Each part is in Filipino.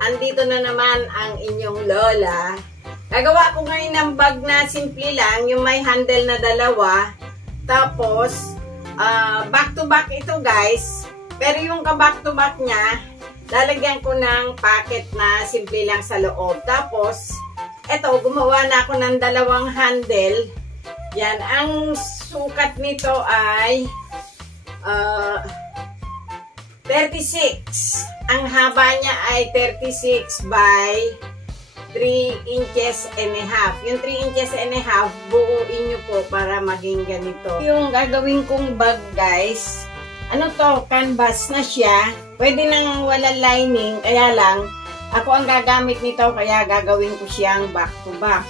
andito na naman ang inyong lola. Gagawa ko ngayon ng bag na simple lang, yung may handle na dalawa. Tapos, back to back ito guys. Pero yung ka-back to back niya, lalagyan ko ng packet na simple lang sa loob. Tapos, eto, gumawa na ako ng dalawang handle. Yan, ang sukat nito ay 36. Ang haba niya ay 36 by 3 inches and a half. Yung 3 inches and a half, buuin nyo po para maging ganito. Yung gagawin kong bag guys, ano to, canvas na siya. Pwede nang wala lining, kaya lang, ako ang gagamit nito, kaya gagawin ko siyang back to back.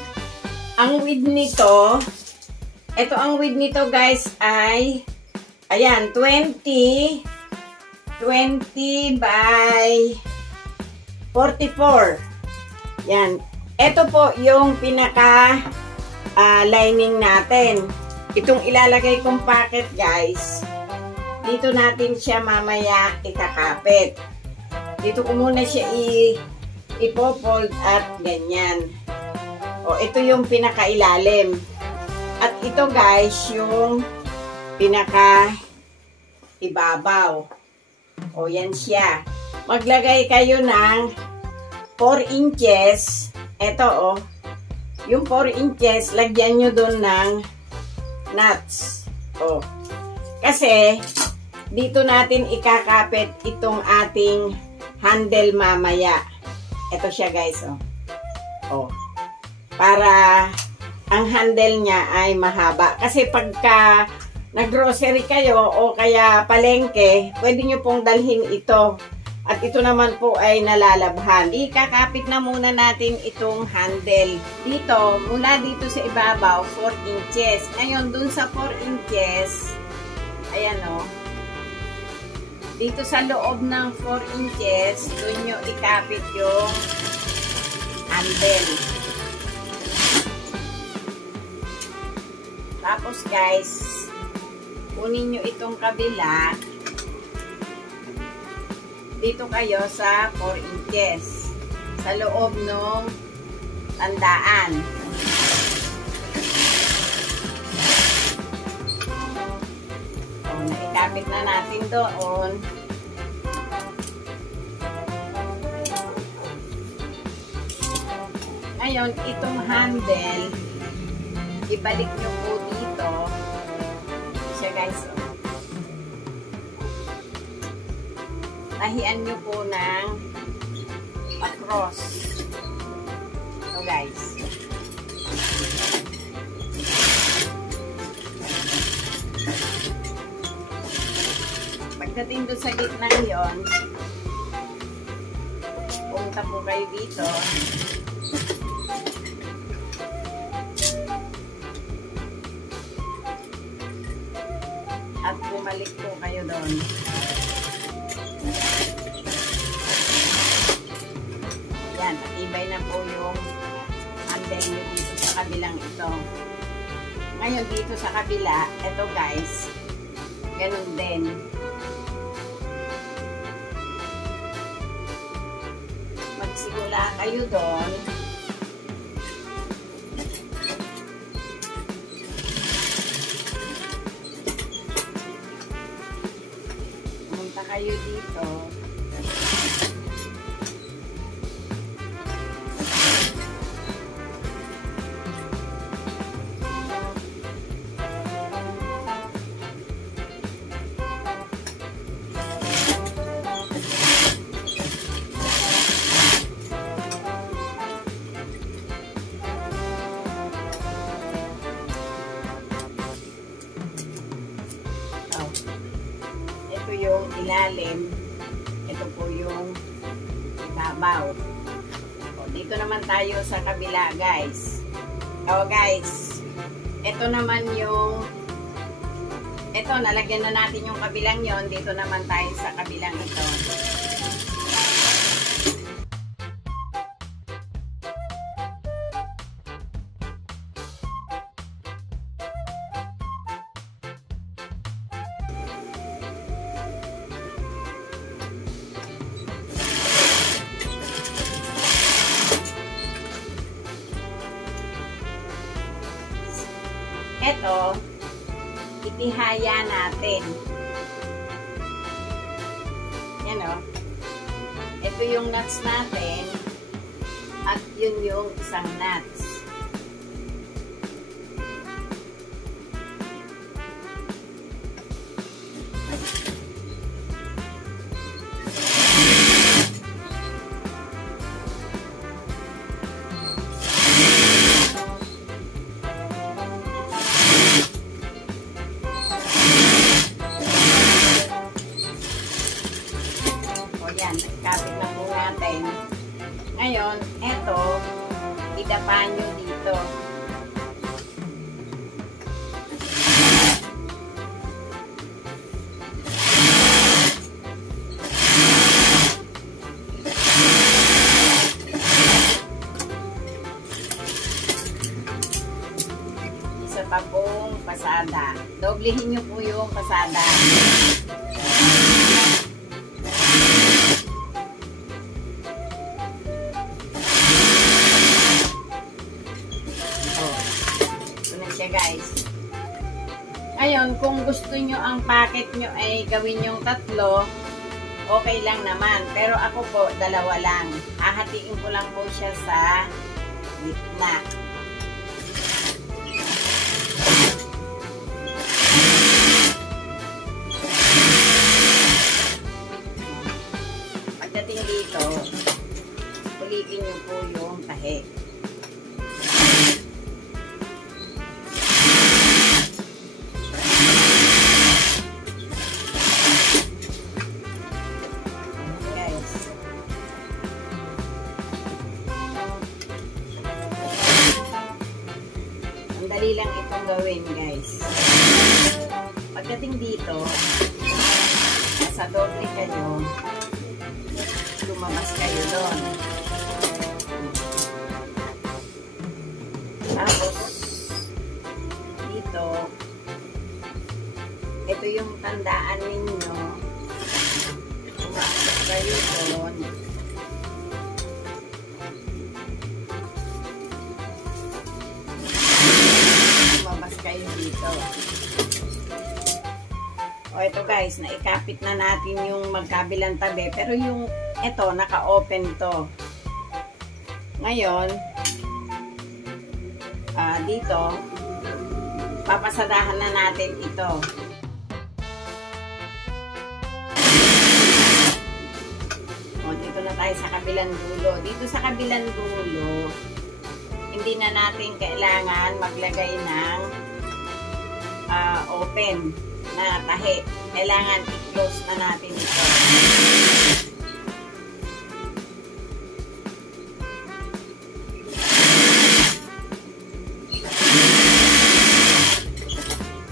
Ang width nito, ito ang width nito guys ay, ayan, 20 by 44. Yan. Ito po yung pinaka lining natin. Itong ilalagay kong packet guys, dito natin siya mamaya ikakapit. Dito ko muna siya ipo-fold at ganyan. O, ito yung pinaka-ilalim. At ito guys, yung pinaka-ibabaw. O, yan siya. Maglagay kayo ng 4 inches. Ito, o. Yung 4 inches, lagyan nyo dun ng nuts. O. Kasi, dito natin ikakapit itong ating handle mamaya. Ito siya guys, o. O. Para ang handle niya ay mahaba. Kasi pagka nag-grocery kayo o kaya palengke, pwede nyo pong dalhin ito. At ito naman po ay nalalabhan. Ikakapit na muna natin itong handle. Dito, mula dito sa ibabaw, 4 inches. Ngayon, dun sa 4 inches, ayan o. Dito sa loob ng 4 inches, dun nyo ikapit yung handle. Tapos guys, kunin nyo itong kabila. Dito kayo sa 4 inches. Sa loob ng tandaan. So, naikapit na natin doon. Ngayon, itong handle, ibalik nyo po dito. Siya guys. Tahian nyo po ng across. So guys. Pagdating doon sa gitna yon, punta po kayo dito. At bumalik po kayo doon. Yan, matibay na po yung handle nyo dito sa kabilang ito. Ngayon dito sa kabila, ito guys, ganun din. Magsimula kayo doon. Pumunta kayo dito. Yung ilalim, ito po yung ibabaw. O, dito naman tayo sa kabila guys. O guys, ito naman yung, ito nalagyan na natin yung kabilang yon. Dito naman tayo sa kabilang ito. Eto, itihaya natin. Yan o. Ito yung nuts natin. At yun yung isang nuts. Yan, kapit na po natin. Ngayon, eto, idapa nyo dito. Isa pa pong pasada. Doblehin nyo po yung pasada. Guys. Ngayon, kung gusto nyo ang packet nyo ay gawin yung 3, okay lang naman. Pero ako po, 2 lang. Hahatiin ko lang po siya sa gitna. Pagdating dito, ulitin nyo po yung tahe. Dali lang itong gawin, guys. Pagdating dito, sa doble kayo, lumabas kayo doon. Tapos, dito, ito yung tandaan ninyo. Lumabas kayo doon. Kayo dito. O ito guys, naikapit na natin yung magkabilang tabi, pero yung ito naka-open to. Ngayon dito papasadahan na natin ito. O dito na tayo sa kabilang dulo. Dito sa kabilang dulo, hindi na natin kailangan maglagay ng open na tahe. Kailangan i-close na natin ito.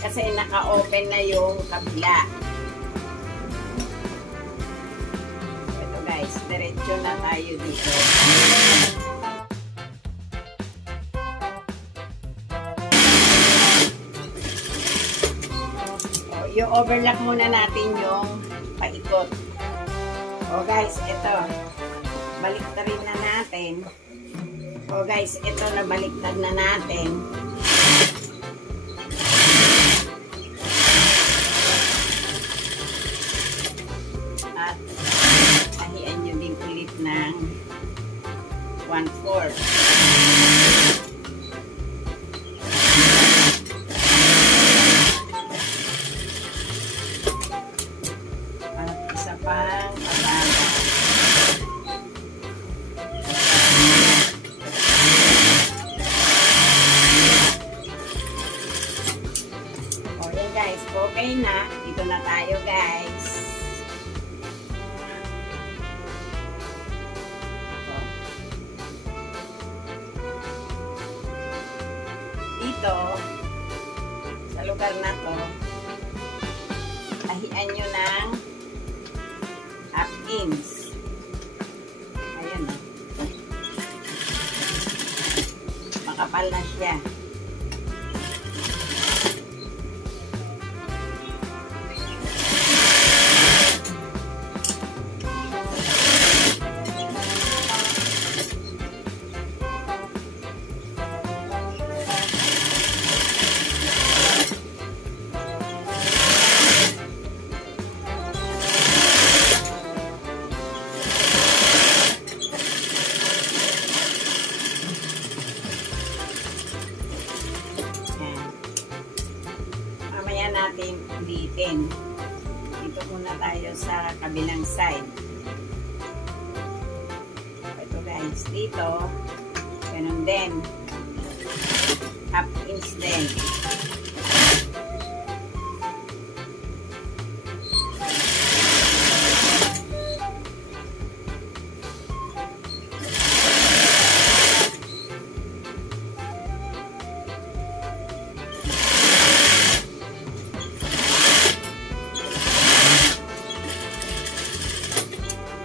Kasi naka-open na yung kabila. Ito guys, diretso na tayo dito. I-overlock muna natin yung paikot. O guys, ito. Baliktarin na natin. O guys, ito na baliktad na natin. At ahian nyo din ulit ng 1/4. Okay na. Dito na tayo guys. Dito, sa lugar na to, ahian nyo ng 1/2 inch. Ayan o. Makapal na siya. natin ulitin. Dito muna tayo sa kabilang side. Ito guys, dito, ganun din. Half inch din.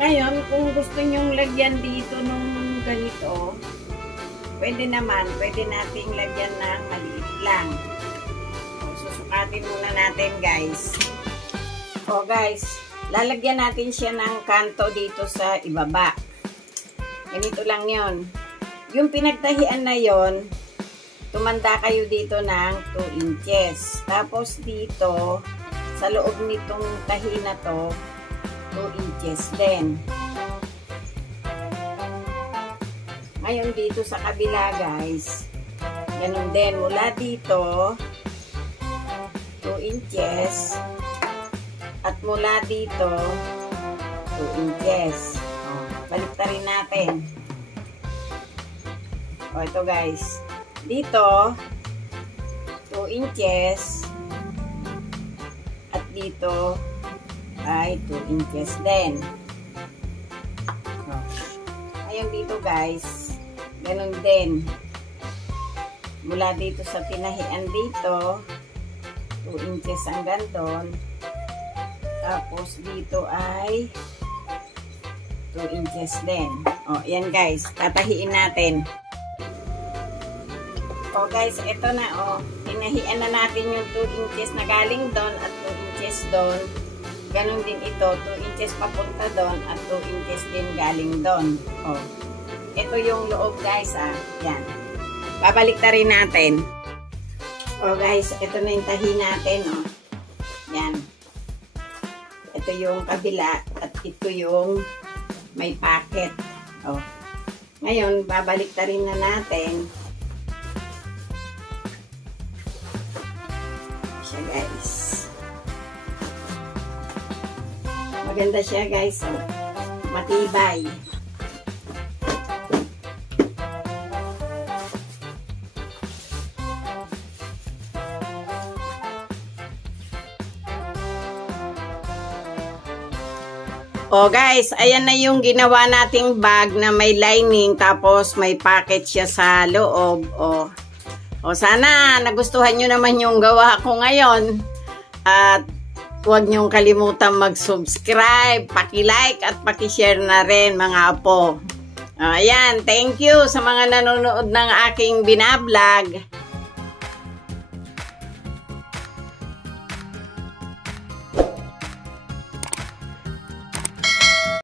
Ngayon, kung gusto nyong lagyan dito nung ganito, pwede nating lagyan ng maliit lang. Susukatin muna natin guys. O guys, lalagyan natin siya ng kanto dito sa ibaba. Ganito lang yon. Yung pinagtahian na yon, tumanda kayo dito ng 2 inches. Tapos dito, sa loob nitong tahi na to, 2 inches din. Ngayon dito sa kabila guys, ganun din. Mula dito, 2 inches. At mula dito, 2 inches. Baliktarin natin. O ito guys. Dito, 2 inches. At dito, ay 2 inches din. Ngayon dito guys, ganun din. Mula dito sa tinahian dito, 2 inches hanggang doon. Tapos dito ay 2 inches din. O, yan guys, tatahiin natin. O guys, ito na o. Tinahian na natin yung 2 inches na galing doon at 2 inches doon. Ganon din ito, 2 inches papunta doon at 2 inches din galing doon. Oh. Ito yung loob guys Yan. Babaliktarin natin. Oh guys, ito na yung tahi natin Yan. Ito yung kabila at ito yung may packet. Oh. Ngayon, babaliktarin na natin. Siya guys. Maganda siya guys. Matibay. O guys, ayan na yung ginawa nating bag na may lining tapos may packet siya sa loob. O sana nagustuhan nyo naman yung gawa ko ngayon. At huwag niyong kalimutan mag-subscribe, paki-like at paki-share na rin mga apo. Ayan, thank you sa mga nanonood ng aking binablog.